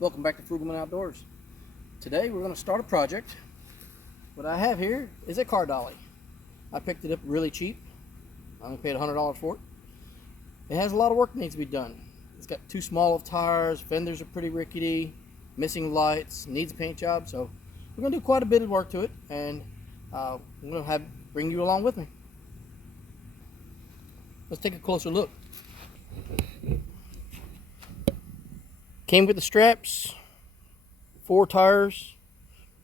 Welcome back to Frugal Outdoors. Today we're going to start a project. What I have here is a car dolly. I picked it up really cheap. I only paid $100 for it. It has a lot of work that needs to be done. It's got too small of tires, fenders are pretty rickety, missing lights, needs a paint job. So we're going to do quite a bit of work to it, and I'm going to bring you along with me. Let's take a closer look. Came with the straps, 4 tires.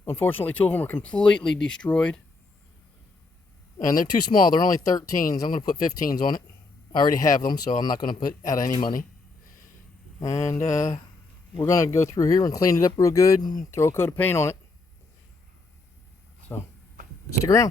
Unfortunately, 2 of them are completely destroyed. And they're too small. They're only 13s. I'm going to put 15s on it. I already have them, so I'm not going to put out any money. And we're going to go through here and clean it up real good and throw a coat of paint on it. So, stick around.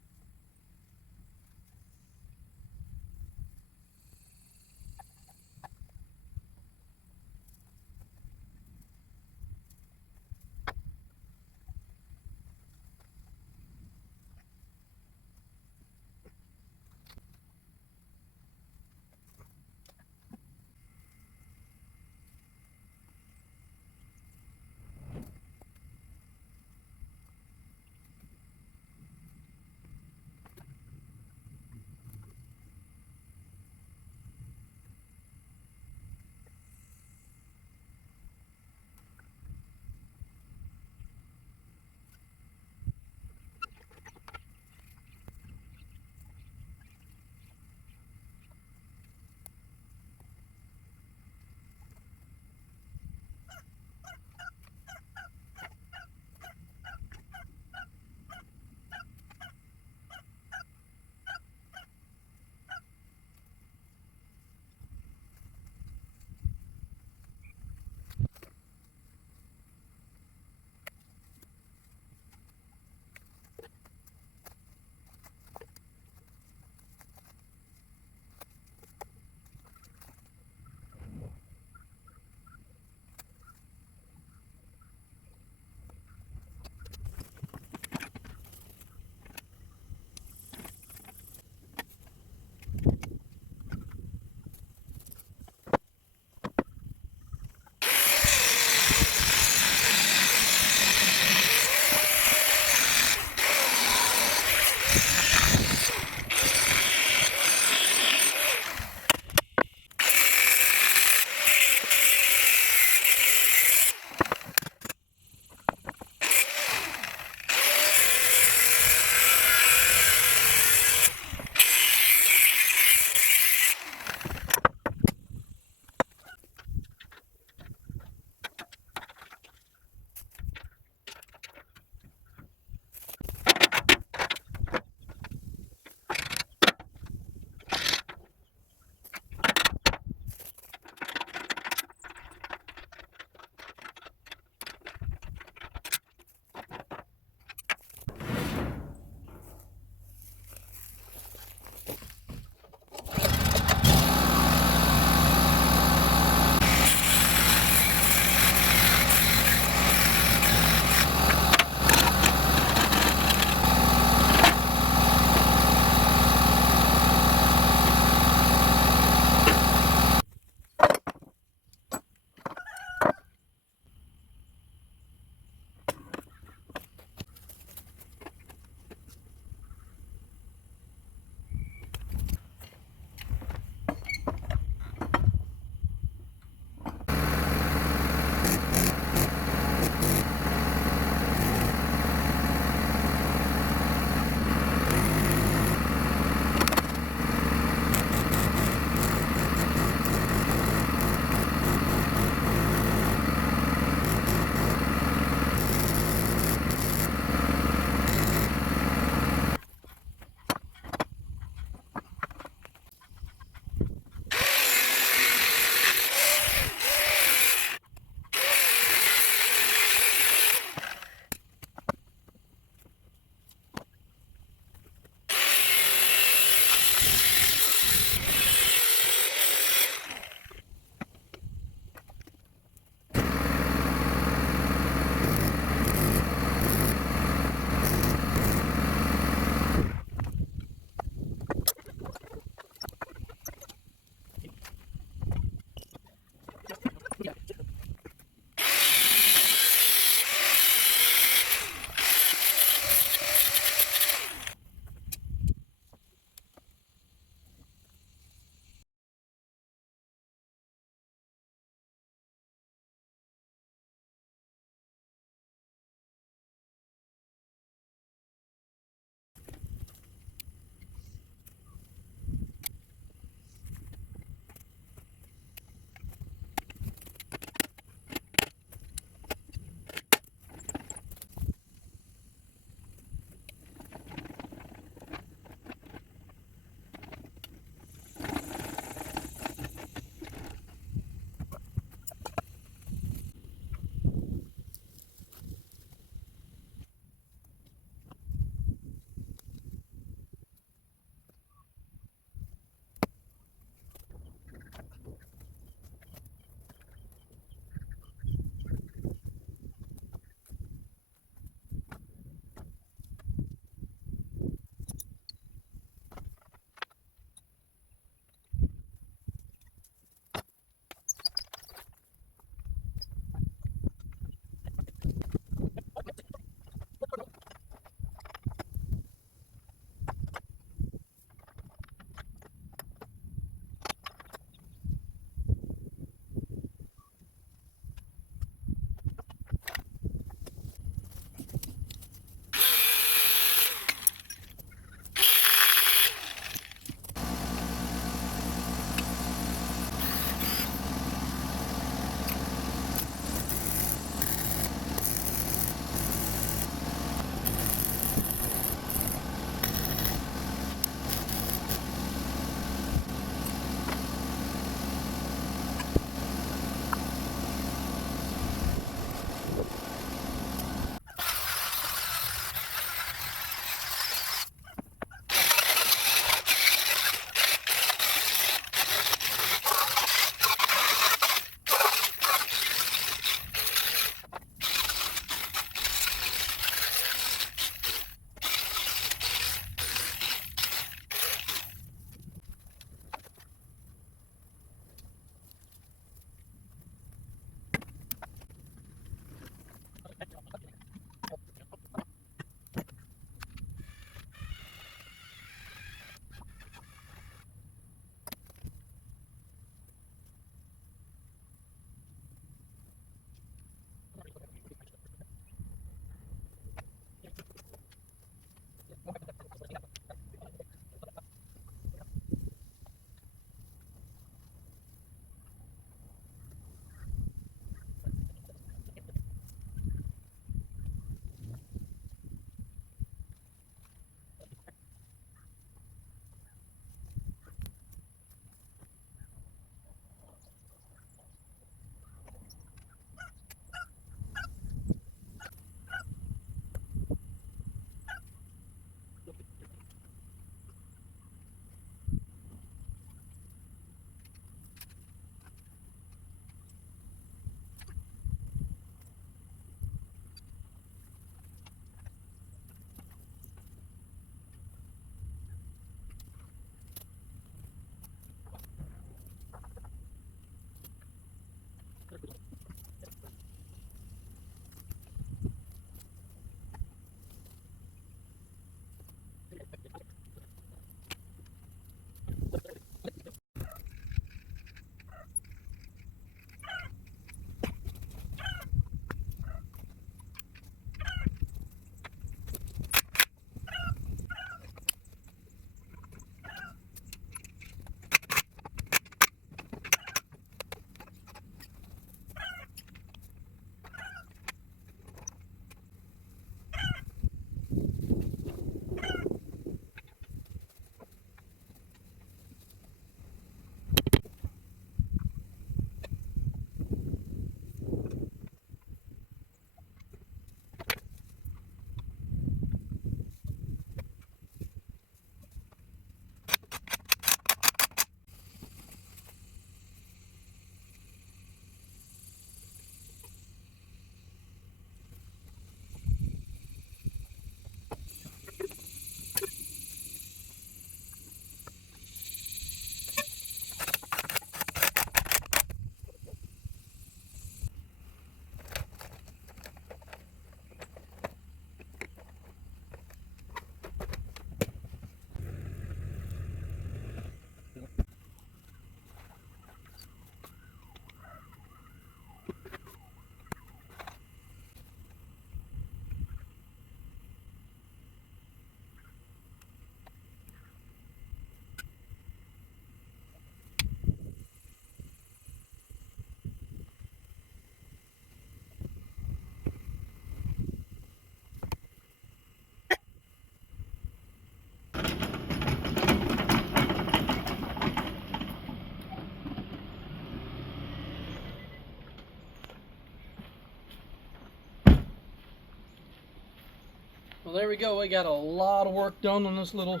Well, there we go. We got a lot of work done on this little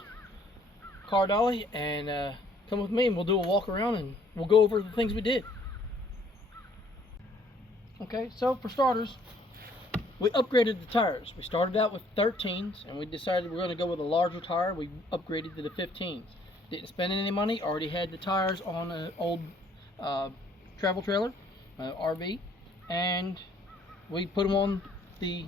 car dolly, and come with me and we'll do a walk around and we'll go over the things we did. Okay, so for starters, we upgraded the tires. We started out with 13s and we decided we're going to go with a larger tire. We upgraded to the 15s. Didn't spend any money, already had the tires on an old travel trailer, RV, and we put them on the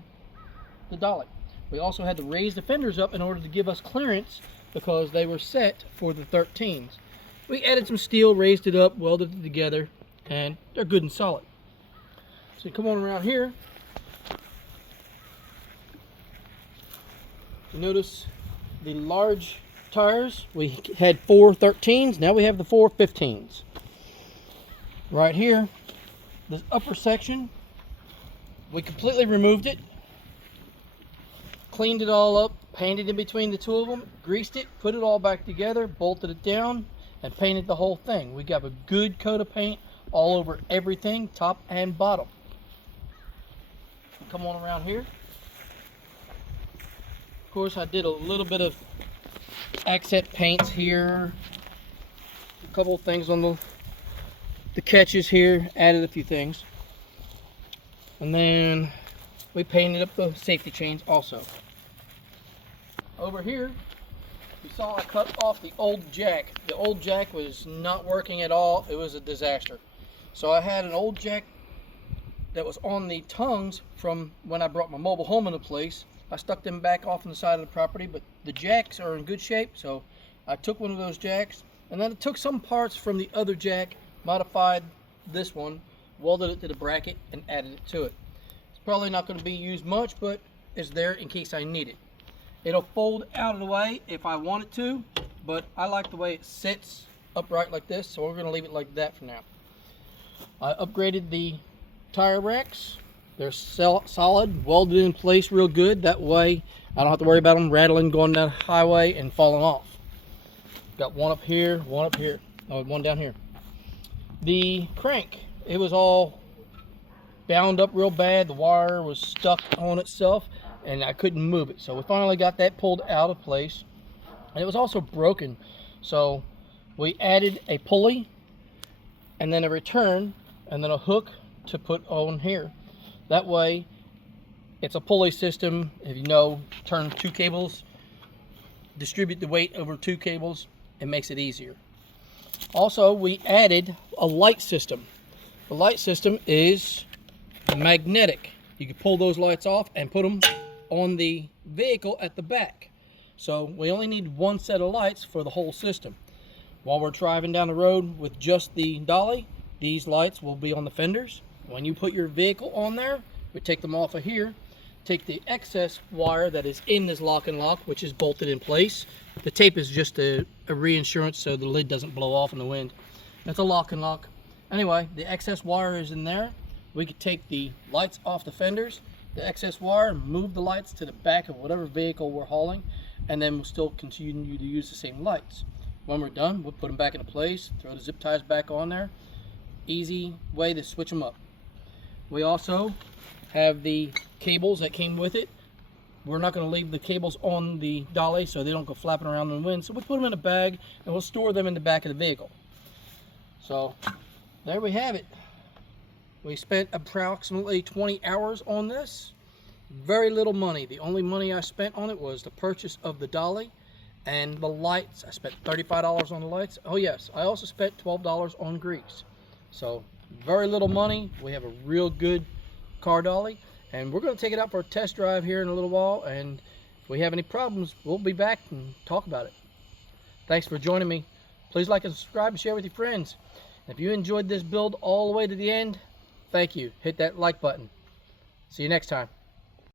dolly. We also had to raise the fenders up in order to give us clearance because they were set for the 13s. We added some steel, raised it up, welded it together, and they're good and solid. So you come on around here, you notice the large tires. We had 4 13s, now we have the 4 15s. Right here, this upper section, we completely removed it, cleaned it all up, painted in between the two of them, greased it, put it all back together, bolted it down, and painted the whole thing. We got a good coat of paint all over everything, top and bottom. Come on around here. Of course, I did a little bit of accent paints here, a couple of things on the catches here, added a few things, and then we painted up the safety chains also. Over here, you saw I cut off the old jack. The old jack was not working at all. It was a disaster. So I had an old jack that was on the tongues from when I brought my mobile home into place. I stuck them back off on the side of the property, but the jacks are in good shape, so I took one of those jacks, and then I took some parts from the other jack, modified this one, welded it to the bracket, and added it to it. It's probably not going to be used much, but it's there in case I need it. It'll fold out of the way if I want it to, but I like the way it sits upright like this, so we're going to leave it like that for now. I upgraded the tire racks. They're solid, welded in place real good. That way I don't have to worry about them rattling going down the highway and falling off. Got one up here, one up here, oh, one down here. The crank, it was all bound up real bad. The wire was stuck on itself and I couldn't move it. So we finally got that pulled out of place. And it was also broken. So we added a pulley and then a return and then a hook to put on here. That way it's a pulley system. If you know, turn 2 cables, distribute the weight over 2 cables, it makes it easier. Also, we added a light system. The light system is magnetic. You can pull those lights off and put them on the vehicle at the back. So we only need 1 set of lights for the whole system. While we're driving down the road with just the dolly, these lights will be on the fenders. When you put your vehicle on there, we take them off of here, take the excess wire that is in this lock and lock, which is bolted in place. The tape is just a reinsurance so the lid doesn't blow off in the wind. That's a lock and lock. Anyway, the excess wire is in there. We could take the lights off the fenders, the excess wire, move the lights to the back of whatever vehicle we're hauling, and then we'll still continue to use the same lights. When we're done, we'll put them back into place, throw the zip ties back on there. Easy way to switch them up. We also have the cables that came with it. We're not going to leave the cables on the dolly so they don't go flapping around in the wind. So we put them in a bag and we'll store them in the back of the vehicle. So there we have it. We spent approximately 20 hours on this. Very little money. The only money I spent on it was the purchase of the dolly and the lights. I spent $35 on the lights. Oh yes, I also spent $12 on grease. So very little money. We have a real good car dolly, and we're going to take it out for a test drive here in a little while, and if we have any problems, we'll be back and talk about it. Thanks for joining me. Please like and subscribe and share with your friends. If you enjoyed this build all the way to the end, thank you. Hit that like button. See you next time.